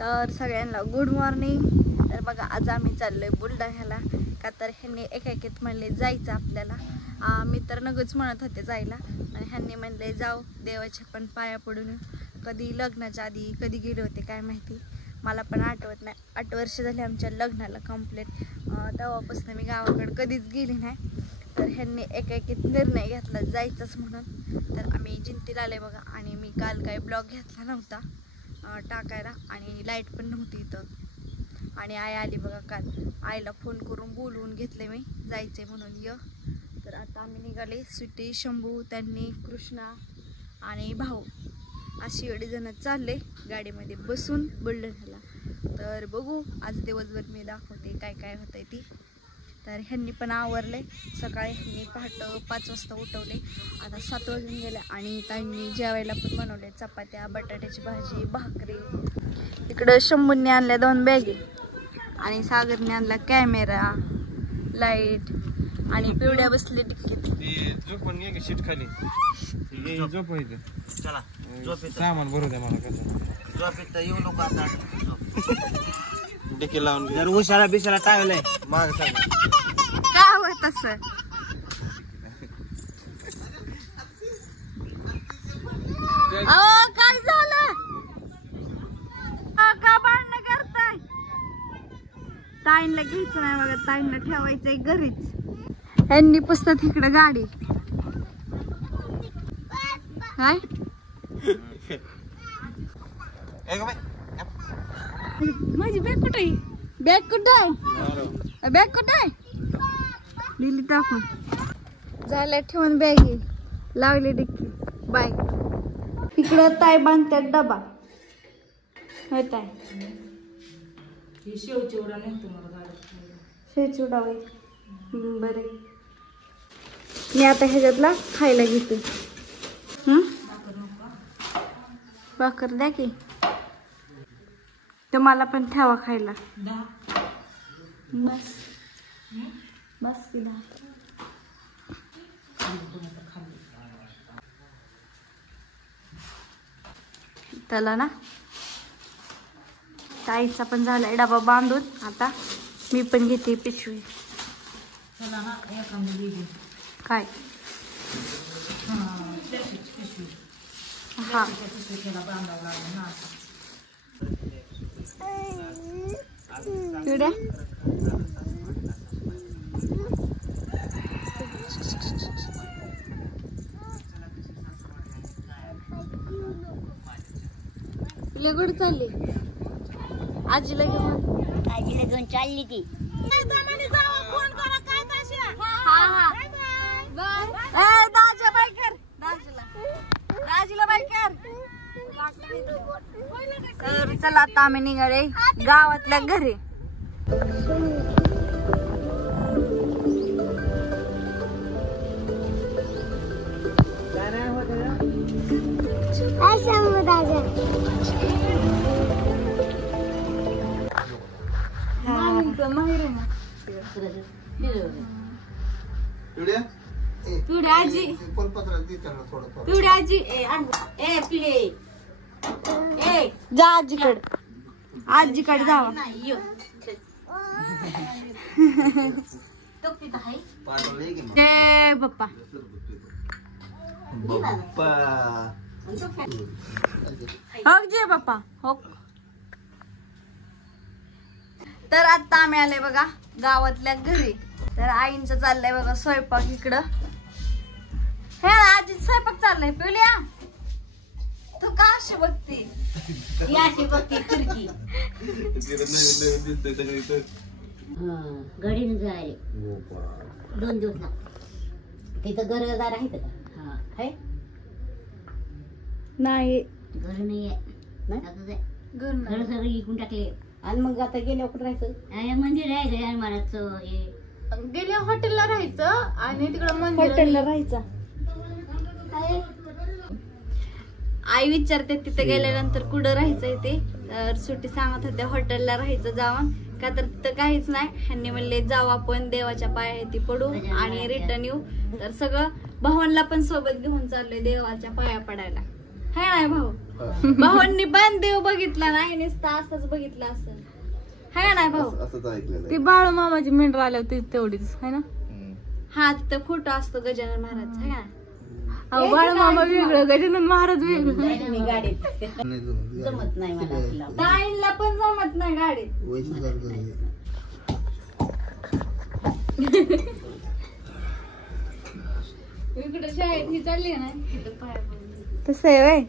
तर सगळ्यांना good morning. तर बघा आज आम्ही चाललोय बुलढाण्याला, का तर ह्यांनी एकेकीत म्हणले जायचं आपल्याला। मी तर नगच म्हणत होते जायला, आणि ह्यांनी म्हणले जाऊ देवाच्या पण पाया पडून। कधी लग्नाच्या आधी कधी गेले होते काय माहिती, मला पण आठवत नाही। 8 वर्ष झाले आमच्या लग्नाला कंप्लीट, तेव्हापासून मी गावाकडे कधीच गेली नाही। तर ह्यांनी एकेकीत निर्णय घेतला जायचंच म्हणून। तर आम्ही जिंतीला आले बघा, आणि मी काल काही ब्लॉग घेतला नव्हता टाकायला, आणि लाईट पण नव्हती इथं। आणि आई आली बघा काल, आईला फोन करून बोलवून घेतले मी जायचे म्हणून य। तर आता आम्ही निघाले, स्वीटी, शंभू, त्यांनी, कृष्णा आणि भाऊ अशी एवढी जण चालले गाडीमध्ये बसून बुलढाण्याला। तर बघू आज दिवसभर मी दाखवते काय काय होतंय ती। तर ह्यांनी पण आवरले, सकाळी ह्यांनी पहाटे 5 वाजता उठवले, आता 7 वाजून गेले। आणि त्यांनी जेवायला पण बनवले चपात्या, बटाट्याची भाजी, भाकरी। इकडं शंभूंनी आणल्या 2 बॅगी, आणि सागरने आणला कॅमेरा, लाईट, आणि पिवड्या बसले टिक्कीत। झोपून घे की शीट खाली, झोप इथे। चला सामान भरू द्या मला, कसं झोप येऊ नको आता। डिकी लावून जर उशाला बिशाला टाळलंय माग काय होत असं? काय झालं? का भांडणं करताय? ताईंला घ्यायचं नाही बघा, ताईंना ठेवायचंय घरीच। ह्यांनी पुसतात इकडे गाडी काय माझी बॅग कुठे आहे? बॅग कुठे आहे? बॅग कुठे आहे? दिली टाकून, झाल्या ठेवून बॅगी, लावली डिक्की, बाय। इकडं ताई बांधतात डबा, होत आहे शेव चिवडा होय बरे। मी आता ह्याच्यातला खायला घेते। भाकर द्या की, तुम्हाला पण ठेवा खायला। बस बस की 10। त्याला ना ताईचा पण झालाय डबा बांधून, आता मी पण घेते पिशवी। काय हा पिवड्या लगड चालली, आजीला घेऊन चालली ती। दाजीला बाय कर, दाजीला बाय कर। तर चला आता आम्ही निघाले गावातल्या घरी। आजी जा आजीकडे जावा। पप्पा हो जे पप्पा हो। तर आता आम्ही आले बघा गावातल्या घरी। तर आईंचं चाललंय बघा स्वयंपाक इकडं। हे आजी स्वयंपाक चाललाय। पिवल्या तू का अशी बघते? अशी बघते खिडकी गडीन जाय 2 दिवस ना तिथं घरदार आहे का? हा आहे नाही, घर नाही आहे, घर सगळे इकून टाकले। आणि मग आता गेल्या कुठं राहायचं? मंदिर आहे गजानन महाराजचं, हे गेल्या हॉटेलला राहायचं, आणि तिकडं हॉटेलला राहायचं। आई विचारते तिथे गेल्यानंतर कुठं राहायचंय ते, तर सुट्टी सांगत होत्या हॉटेलला राहायचं जाऊन, का तर तिथं काहीच नाही। ह्यांनी म्हणले जाऊ आपण देवाच्या पायाती पडू आणि रिटर्न येऊ। तर सगळं भावांना पण सोबत घेऊन चाललोय देवाच्या पाया पडायला। हाय नाही भाऊ भावांनी पण देव बघितला नाही नुसता असंच बघितलं असं हाय नाही भाऊ असंच ऐकलेलं ती बाळू मामाची मेंढर आल्यावर ती तेवढीच है ना. हा तर फोटो असतो गजानन महाराज हाय ना. अहो बाळू मामा वेगळं गजानन महाराज वेगळं. मी गाडीत जमत नाही मला असलं. ताईंला पण जमत नाही गाडीत. इकडे शाळेत ही चालली ना तिथं पाया पडून. तसं आहे वय.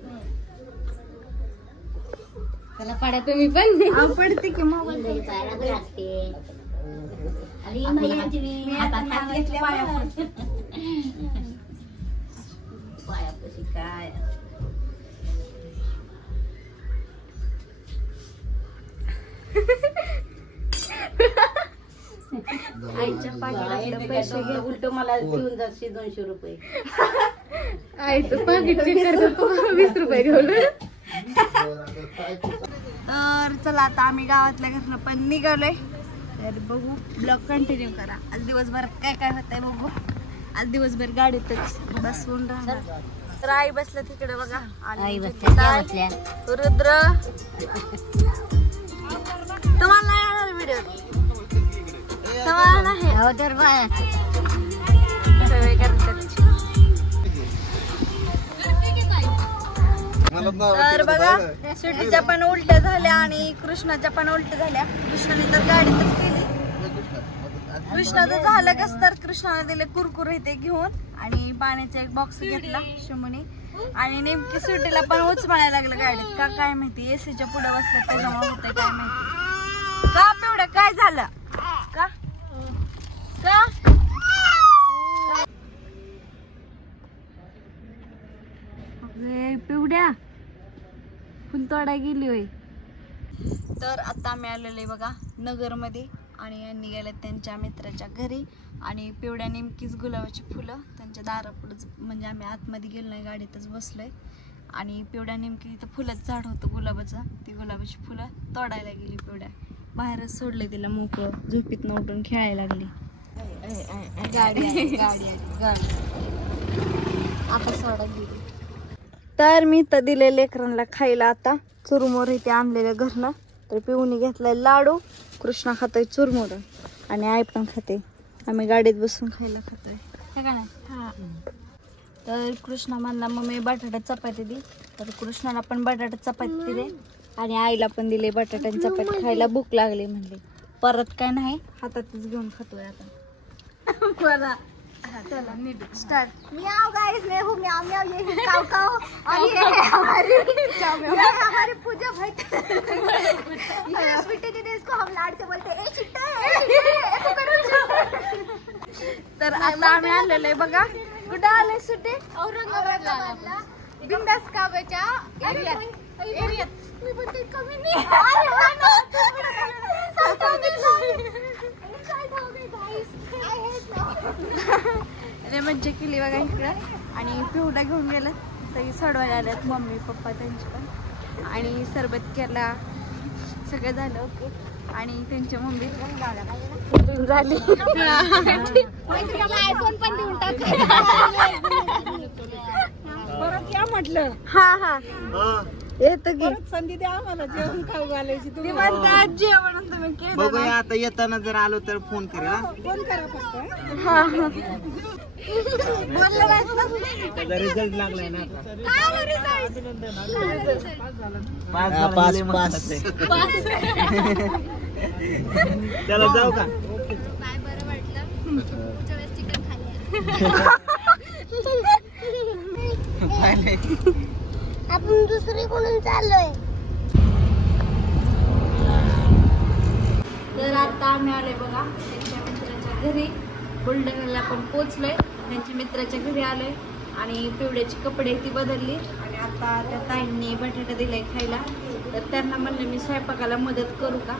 त्याला पाड्या तुम्ही पण पडते की मोबाईल लई पायाला लागते. आणि महिन्याची हातात हात घेतल्या पायापाशी काय आईच्या पाकिटातलं पैसे घे. उलट मला घेऊन जाते 200 रुपये. आईचं पाकिट चेक करतो 20 रुपये घेऊन. तर चला आता आम्ही गावातल्या घरनं पण निघालोय. तर बघू ब्लॉग कंटिन्यू करा. आज दिवसभरात काय काय होतंय बघू. आज दिवसभर गाडीतच बसून राहणार. तर आई बसल्या तिकडे बघा आई आणि बसल्या त्या बसल्या. रुद्र तुम्हाला नाही आला व्हिडिओ तुम्हाला नाही हो तर बाय सगळे करतात. तर बघा सुटीच्या पण उलट्या झाल्या आणि कृष्णाच्या पण उलट्या झाल्या. कृष्णाने तर गाडीतच केली. कृष्णाचं झालं कस तर कृष्णाने दिले कुरकुरे ते घेऊन आणि पाण्याचा एक बॉक्स घेतला शिमुनी आणि नेमकी सुटीला पण उचमाळायला लागलं गाडीत का काय माहिती. एसीच्या पुढे बसलं त्याच्यामुळे होतंय काय माहिती का. पिवड्या काय झालं का का पिवड्या फुल तोडा गेली होय. तर आता आम्ही आलेलो बघा नगरमध्ये आणि यांनी गेले त्यांच्या मित्राच्या घरी आणि पिवड्या नेमकीच गुलाबाची फुलं त्यांच्या दारापुढंच म्हणजे आम्ही आतमध्ये गेलो नाही गाडीतच बसलोय आणि पिवड्या नेमकी इथं फुलंच झाड होतं गुलाबाचं. ती गुलाबाची फुलं तोडायला गेली. पिवड्या बाहेरच सोडले तिला मोकळं झोपीतनं उठून खेळायला लागली. गाडी आता सोडा गेली. तर मी तर दिले लेकरांना खायला आता चुरमुर इथे आणलेलं घरनं. तर पिऊनी घेतलाय लाडू. कृष्णा खातोय चुरमुर आणि आई पण खाते. आम्ही गाडीत बसून खायला खातोय हे का नाही. तर कृष्णा म्हणला मम्मी बटाटा चपाती दे. तर कृष्णाला पण बटाटा चपाती दिले आणि आईला पण दिले बटाट्याची चपाती खायला. भूक लागली म्हणले. परत काय नाही हातातच घेऊन खातोय आता. बरं चला नीट स्टार्ट. मियाओ गाइस मैं हूँ मियाओ मियाओ ये काऊ काऊ और ये है हमारी पूजा भट्ट. ये स्वीटी दीदी इसको हम लाड से बोलते हैं ए चिट्टे तर आता आम्ही आलेलो आहे बघा. कुठं आले सुट्टी औरंगाबादला बिंदास काव्याच्या एरियात. मी पण ते कमी नाही मज्जा केली बघा इकडं आणि पिवडा घेऊन गेलं. सगळी सोडवायला आल्यात मम्मी पप्पा त्यांची पण आणि सरबत केला सगळं झालं ओके. आणि त्यांच्या मम्मी झाली आयफोन पण देऊन परत या म्हटलं. हा हा येतो की संधी द्या आम्हाला जेवण खाऊ घालायची. ती म्हणतात जेवण तुम्ही केलं बघूया आता येताना जर आलो तर फोन करा. फोन करा फक्त. हा हा बोललं नाही रिझल्ट लागलाय ना चला जाऊ का. काय बरं वाटलं पुढच्या वेळेस चिकन खाल्लं. आपण दुसरीकडून चाललोय. तर आता आम्ही आलोय बघा त्यांच्या मित्राच्या घरी. बुलढाण्याला पण पोचलोय. त्यांच्या मित्राच्या घरी आलोय आणि पिवड्याची कपडे ती बदलली आणि आता त्या ताईंनी बटाटा दिलाय खायला. तर त्यांना म्हणलं मी स्वयंपाकाला मदत करू का.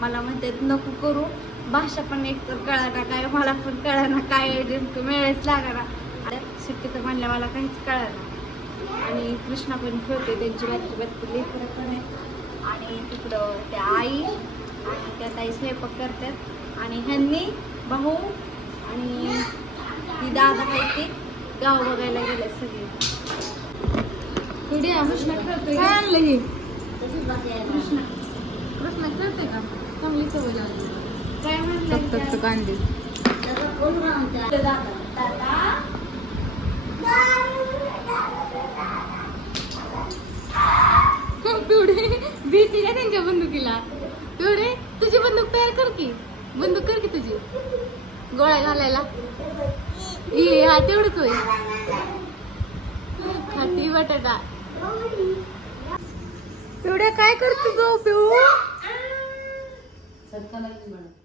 मला म्हणतात नको करू. भाषा पण एक तर कळाना काय मला पण कळाना काय नेमकं मिळायच लागणार. सुट्टी तर म्हणल्या मला काहीच कळाना. आणि कृष्णा पण खेळते त्यांची बातमी लेकरं पण आहे आणि तिकडं त्या आई आणि त्या ताई स्वयंपाक करतात आणि ह्यांनी भाऊ आणि ती दादा आहे ते गाव बघायला गेले सगळे. पिढ्या काय आणलं हे तशीच बाकी आहे कृष्णा खेळते का चांगली सवय लागली काय म्हणलं कांदे त्याचा कोण राहून पिवडे भीती ना त्यांच्या बंदुकीला पिवडे तुझी बंदूक तयार कर की बंदूक कर की तुझी गोळ्या घालायला हा तेवढंच होय खाती बटाटा पिवड्या काय करतो तो पिऊ सरका लागली म्हणून